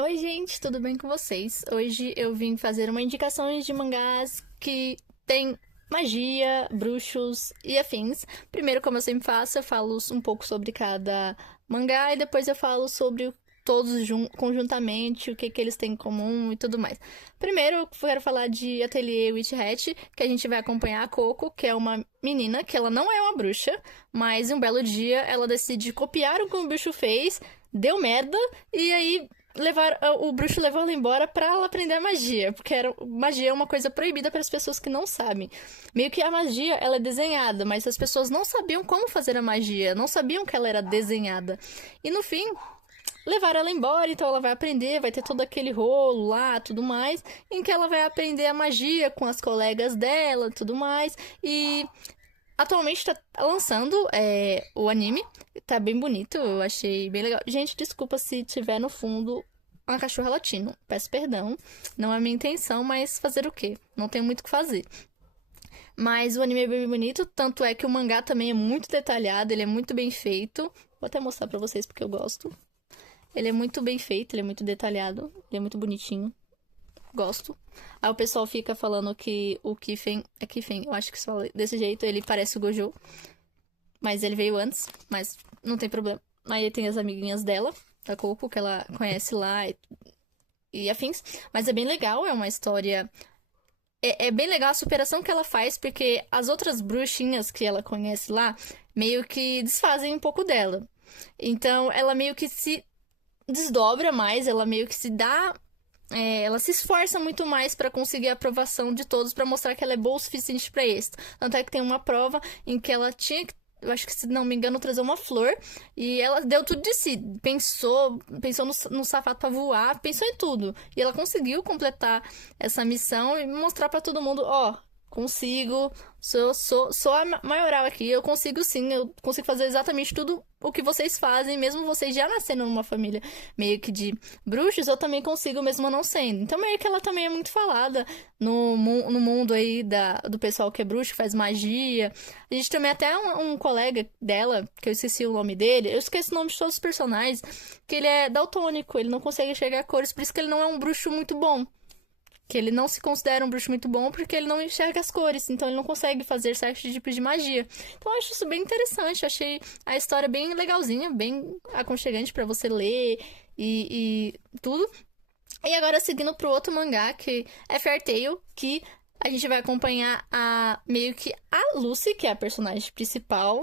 Oi, gente, tudo bem com vocês? Hoje eu vim fazer uma indicação de mangás que tem magia, bruxos e afins. Primeiro, como eu sempre faço, eu falo um pouco sobre cada mangá e depois eu falo sobre todos conjuntamente, o que eles têm em comum e tudo mais. Primeiro, eu quero falar de Ateliê Witch Hat, que a gente vai acompanhar a Coco, que é uma menina que ela não é uma bruxa, mas um belo dia ela decide copiar o que o bruxo fez, deu merda, e aí o bruxo levou ela embora pra ela aprender magia, porque magia é uma coisa proibida para as pessoas que não sabem. Meio que a magia, ela é desenhada, mas as pessoas não sabiam como fazer a magia, não sabiam que ela era desenhada. E no fim, levaram ela embora, então ela vai aprender, vai ter todo aquele rolo lá, tudo mais, em que ela vai aprender a magia com as colegas dela, tudo mais. E atualmente tá lançando o anime. Tá bem bonito, eu achei bem legal. Gente, desculpa se tiver no fundo uma cachorra latindo. Peço perdão. Não é minha intenção, mas fazer o quê? Não tem muito o que fazer. Mas o anime é bem bonito, tanto é que o mangá também é muito detalhado, ele é muito bem feito. Vou até mostrar pra vocês porque eu gosto. Ele é muito bem feito, ele é muito detalhado, ele é muito bonitinho. Gosto. Aí o pessoal fica falando que o Kiffen é Kiffen, eu acho que se fala desse jeito, ele parece o Gojo. Mas ele veio antes, mas não tem problema. Aí tem as amiguinhas dela, da Coco, que ela conhece lá e afins. Mas é bem legal, é uma história. É bem legal a superação que ela faz, porque as outras bruxinhas que ela conhece lá meio que desfazem um pouco dela. Então ela meio que se desdobra mais, ela meio que se dá. Ela se esforça muito mais pra conseguir a aprovação de todos, pra mostrar que ela é boa o suficiente pra isso. Tanto é que tem uma prova em que ela tinha que, eu acho que se não me engano, trazer uma flor e ela deu tudo de si. Pensou no sapato pra voar, pensou em tudo. E ela conseguiu completar essa missão e mostrar pra todo mundo, ó, consigo, sou a maioral aqui, eu consigo sim, eu consigo fazer exatamente tudo o que vocês fazem, mesmo vocês já nascendo numa família meio que de bruxos, eu também consigo mesmo não sendo. Então meio que ela também é muito falada no mundo aí do pessoal que é bruxo, que faz magia. A gente também até um colega dela, que eu esqueci o nome dele, eu esqueci o nome de todos os personagens, que ele é daltônico, ele não consegue enxergar cores, por isso que ele não é um bruxo muito bom. Que ele não se considera um bruxo muito bom porque ele não enxerga as cores, então ele não consegue fazer certos tipos de magia. Então eu acho isso bem interessante, eu achei a história bem legalzinha, bem aconchegante pra você ler e tudo. E agora seguindo pro outro mangá, que é Fairy Tail, que a gente vai acompanhar meio que a Lucy, que é a personagem principal,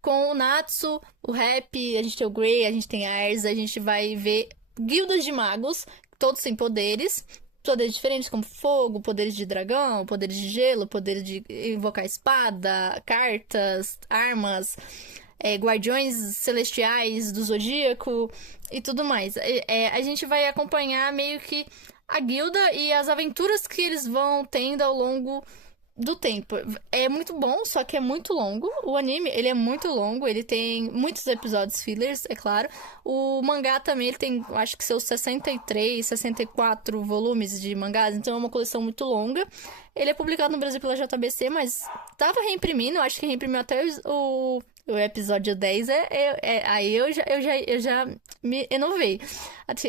com o Natsu, o Rap, a gente tem o Grey, a gente tem a Erza, a gente vai ver guildas de magos, todos sem poderes. Poderes diferentes, como fogo, poderes de dragão, poderes de gelo, poderes de invocar espada, cartas, armas, guardiões celestiais do zodíaco e tudo mais. A gente vai acompanhar meio que a guilda e as aventuras que eles vão tendo ao longo do tempo. É muito bom, só que é muito longo. O anime, ele é muito longo, ele tem muitos episódios fillers, é claro. O mangá também, ele tem, acho que seus 63, 64 volumes de mangás, então é uma coleção muito longa. Ele é publicado no Brasil pela JBC, mas tava reimprimindo, acho que reimprimiu até o episódio 10. Aí eu já me inovei.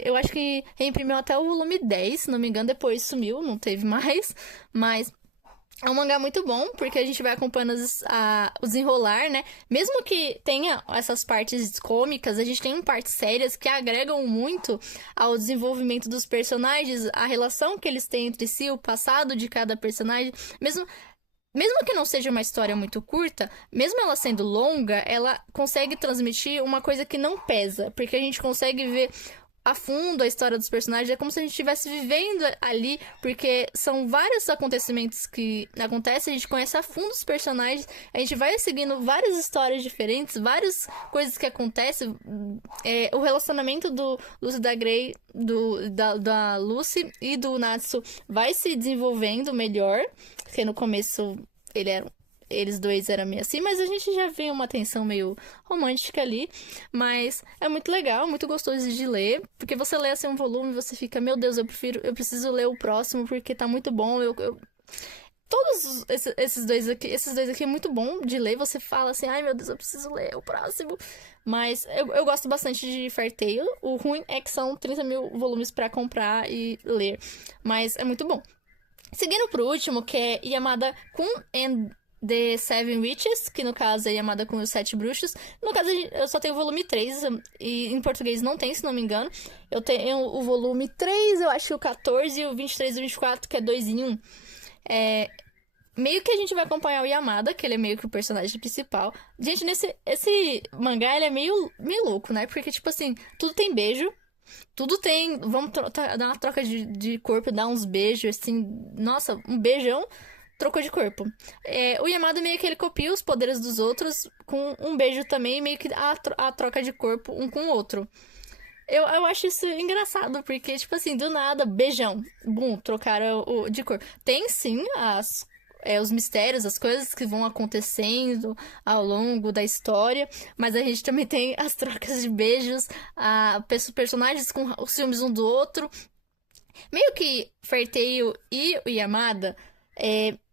Eu acho que reimprimiu até o volume 10, se não me engano, depois sumiu, não teve mais. Mas é um mangá muito bom, porque a gente vai acompanhando o desenrolar, né? Mesmo que tenha essas partes cômicas, a gente tem partes sérias que agregam muito ao desenvolvimento dos personagens, a relação que eles têm entre si, o passado de cada personagem. Mesmo que não seja uma história muito curta, mesmo ela sendo longa, ela consegue transmitir uma coisa que não pesa, porque a gente consegue ver a fundo a história dos personagens, é como se a gente estivesse vivendo ali, porque são vários acontecimentos que acontecem, a gente conhece a fundo os personagens, a gente vai seguindo várias histórias diferentes, várias coisas que acontecem, o relacionamento do Lucy da Grey, da Lucy e do Natsu vai se desenvolvendo melhor, porque no começo ele era eles dois eram meio assim, mas a gente já vê uma tensão meio romântica ali. Mas é muito legal, muito gostoso de ler, porque você lê assim um volume e você fica, meu Deus, eu preciso ler o próximo porque tá muito bom. todos esses dois aqui é muito bom de ler. Você fala assim, ai meu Deus, eu preciso ler o próximo. Mas eu gosto bastante de Fairy Tail. O ruim é que são 30 mil volumes pra comprar e ler. Mas é muito bom. Seguindo pro último, que é Yamada Kun and The Seven Witches, que no caso é Yamada com os Sete Bruxos. No caso, eu só tenho o volume 3, e em português não tem, se não me engano. Eu tenho o volume 3, eu acho o 14, o 23 e o 24, que é 2 em 1. Meio que a gente vai acompanhar o Yamada, que ele é meio que o personagem principal. Gente, esse mangá, ele é meio louco, né? Porque, tipo assim, tudo tem beijo. Tudo tem. Vamos dar uma troca de corpo, dar uns beijos, assim. Nossa, um beijão, trocou de corpo. O Yamada meio que ele copia os poderes dos outros com um beijo também, meio que a troca de corpo um com o outro. Eu acho isso engraçado, porque, tipo assim, do nada, beijão, bum, trocaram de corpo. Tem sim os mistérios, as coisas que vão acontecendo ao longo da história, mas a gente também tem as trocas de beijos, personagens com os ciúmes um do outro. Meio que Fairy Tail e o Yamada,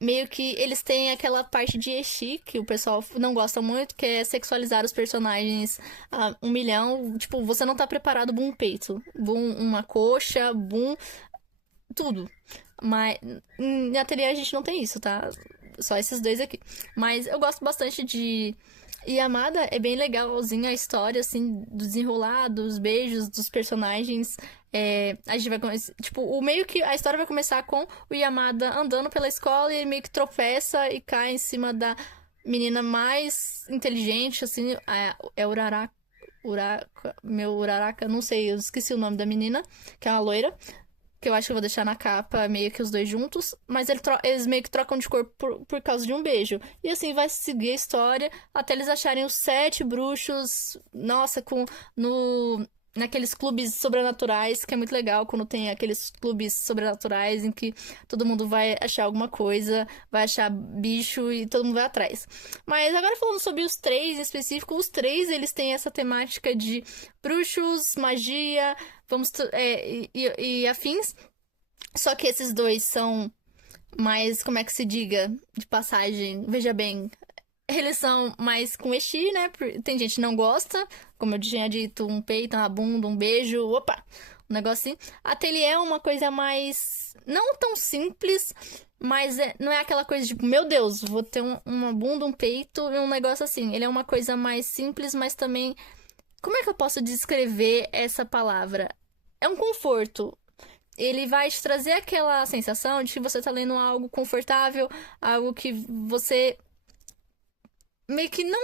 meio que eles têm aquela parte de ecchi que o pessoal não gosta muito, que é sexualizar os personagens a 1 milhão. Tipo, você não tá preparado, boom, peito, boom, uma coxa, boom, tudo. Mas na ateliê a gente não tem isso, tá? Só esses dois aqui. Mas eu gosto bastante de Yamada, é bem legalzinha a história, assim, do desenrolar, dos beijos, dos personagens. A gente vai começar. Tipo, o meio que a história vai começar com o Yamada andando pela escola e ele meio que tropeça e cai em cima da menina mais inteligente, assim. É Uraraka. Uraraka, não sei, eu esqueci o nome da menina, que é uma loira. Que eu acho que eu vou deixar na capa meio que os dois juntos. Mas eles meio que trocam de corpo por causa de um beijo. E assim vai seguir a história até eles acharem os 7 bruxos. Nossa, naqueles clubes sobrenaturais, que é muito legal quando tem aqueles clubes sobrenaturais em que todo mundo vai achar alguma coisa, vai achar bicho e todo mundo vai atrás. Mas agora falando sobre os 3 em específico, os 3 eles têm essa temática de bruxos, magia, e afins. Só que esses dois são mais, como é que se diga, de passagem, veja bem, eles são mais com ecchi, né? Tem gente que não gosta, como eu tinha dito, um peito, uma bunda, um beijo, opa, um negocinho. Ateliê é uma coisa mais, não tão simples, mas não é aquela coisa tipo, meu Deus, vou ter uma bunda, um peito e um negócio assim. Ele é uma coisa mais simples, mas também, como é que eu posso descrever essa palavra? É um conforto. Ele vai te trazer aquela sensação de que você tá lendo algo confortável, algo que você meio que não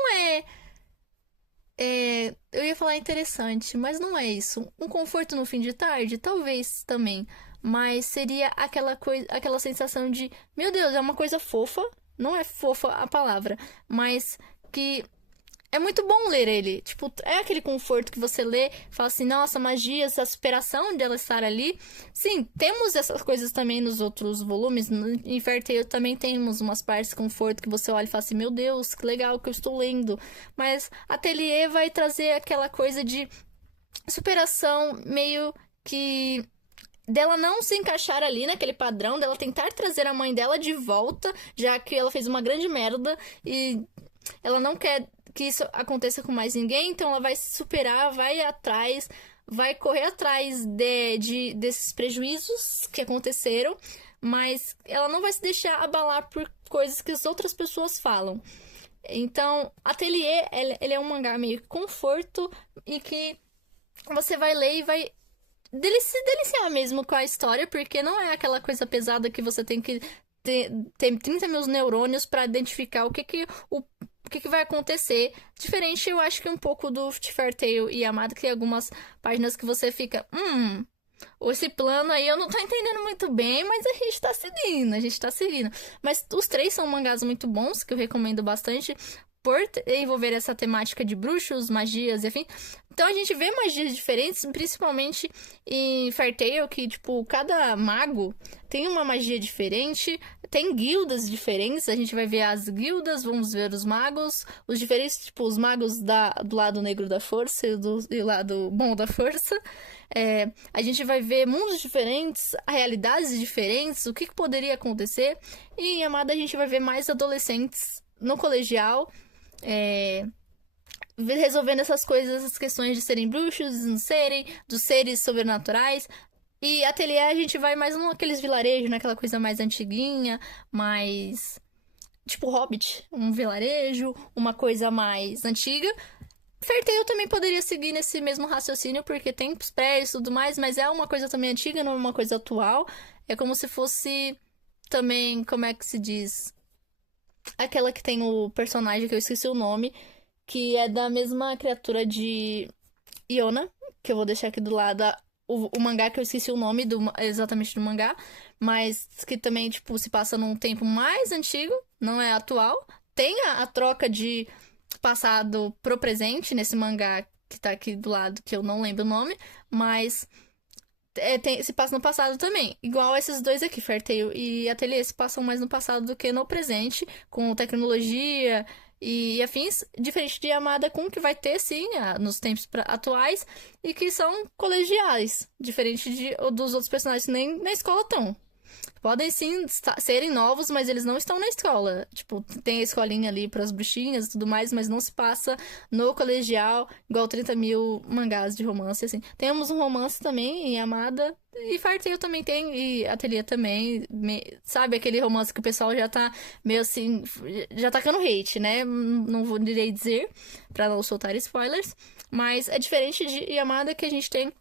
eu ia falar interessante, mas não é isso. Um conforto no fim de tarde, talvez também. Mas seria aquela coisa, aquela sensação de, meu Deus, é uma coisa fofa. Não é fofa a palavra, mas que é muito bom ler ele. Tipo, é aquele conforto que você lê, fala assim, nossa, magia, essa superação dela estar ali. Sim, temos essas coisas também nos outros volumes. Em Fairy Tail também temos umas partes de conforto que você olha e fala assim, meu Deus, que legal que eu estou lendo. Mas Ateliê vai trazer aquela coisa de superação meio que dela não se encaixar ali naquele padrão, dela tentar trazer a mãe dela de volta, já que ela fez uma grande merda e ela não quer que isso aconteça com mais ninguém, então ela vai se superar, vai atrás, vai correr atrás desses prejuízos que aconteceram, mas ela não vai se deixar abalar por coisas que as outras pessoas falam. Então, Ateliê, ele é um mangá meio conforto e que você vai ler e vai se deliciar mesmo com a história, porque não é aquela coisa pesada que você tem que ter 30 mil neurônios para identificar o que vai acontecer. Diferente, eu acho que um pouco do Fairy Tail e Yamada, que tem algumas páginas que você fica, esse plano aí eu não tô entendendo muito bem, mas a gente tá seguindo. Mas os 3 são mangás muito bons, que eu recomendo bastante, por envolver essa temática de bruxos, magias e afim. Então a gente vê magias diferentes, principalmente em Fairy Tail, que, tipo, cada mago tem uma magia diferente, tem guildas diferentes, a gente vai ver as guildas, vamos ver os magos, os diferentes, tipo, os magos do lado negro da força e o lado bom da força. A gente vai ver mundos diferentes, realidades diferentes, o que poderia acontecer. E em Yamada a gente vai ver mais adolescentes no colegial, resolvendo essas coisas, essas questões de serem bruxos, de não serem, dos seres sobrenaturais. E Ateliê a gente vai mais naqueles vilarejos, naquela coisa mais antiguinha, mais tipo Hobbit, um vilarejo, uma coisa mais antiga. Fairy Tail também poderia seguir nesse mesmo raciocínio, porque tem os prédios e tudo mais, mas é uma coisa também antiga, não é uma coisa atual. É como se fosse também, como é que se diz? Aquela que tem o personagem que eu esqueci o nome, que é da mesma criatura de Iona, que eu vou deixar aqui do lado o mangá, que eu esqueci o nome exatamente do mangá, mas que também, tipo, se passa num tempo mais antigo, não é atual. Tem a troca de passado pro presente nesse mangá que tá aqui do lado, que eu não lembro o nome, mas se passa no passado também. Igual esses dois aqui, Fairy Tail e Ateliê, se passam mais no passado do que no presente, com tecnologia e afins, diferente de Yamada Kun, que vai ter, sim, nos tempos atuais, e que são colegiais, diferente dos outros personagens que nem na escola estão. Podem sim serem novos, mas eles não estão na escola. Tipo, tem a escolinha ali para as bruxinhas e tudo mais, mas não se passa no colegial, igual 30 mil mangás de romance, assim. Temos um romance também em Amada, e Fairy Tail também tem, e Ateliê também. Sabe aquele romance que o pessoal já tá meio assim, já tá tacando hate, né? Não vou direi dizer, pra não soltar spoilers. Mas é diferente de Yamada, que a gente tem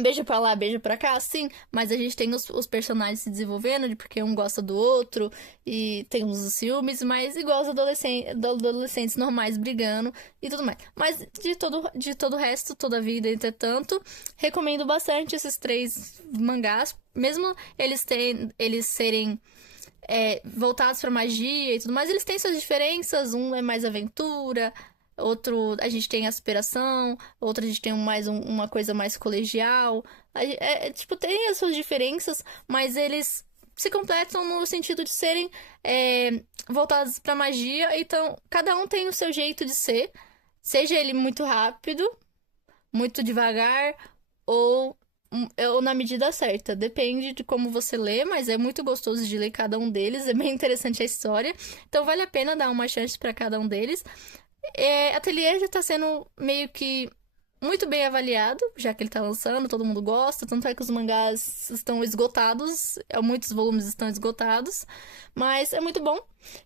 beijo pra lá, beijo pra cá, sim, mas a gente tem os personagens se desenvolvendo, porque um gosta do outro, e tem os ciúmes, mas igual os adolescentes normais brigando e tudo mais. Mas de todo o resto, toda a vida, entretanto, recomendo bastante esses três mangás, mesmo eles serem voltados pra magia e tudo mais, eles têm suas diferenças, um é mais aventura. Outro, a gente tem aspiração, outro a gente tem uma coisa mais colegial. Tipo, tem as suas diferenças, mas eles se completam no sentido de serem voltados pra magia. Então, cada um tem o seu jeito de ser. Seja ele muito rápido, muito devagar, ou na medida certa. Depende de como você lê, mas é muito gostoso de ler cada um deles. É bem interessante a história. Então, vale a pena dar uma chance pra cada um deles. Ateliê já tá sendo meio que muito bem avaliado, já que ele tá lançando, todo mundo gosta, tanto é que os mangás estão esgotados, muitos volumes estão esgotados, mas é muito bom,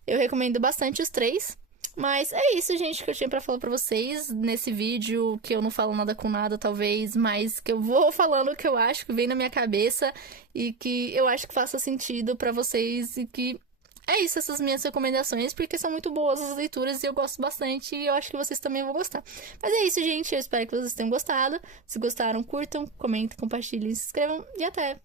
eu recomendo bastante os três. Mas é isso, gente, que eu tinha pra falar pra vocês nesse vídeo, que eu não falo nada com nada, talvez, mas que eu vou falando o que eu acho que vem na minha cabeça e que eu acho que faça sentido pra vocês e que é isso, essas minhas recomendações, porque são muito boas as leituras e eu gosto bastante e eu acho que vocês também vão gostar. Mas é isso, gente, eu espero que vocês tenham gostado. Se gostaram, curtam, comentem, compartilhem, se inscrevam e até!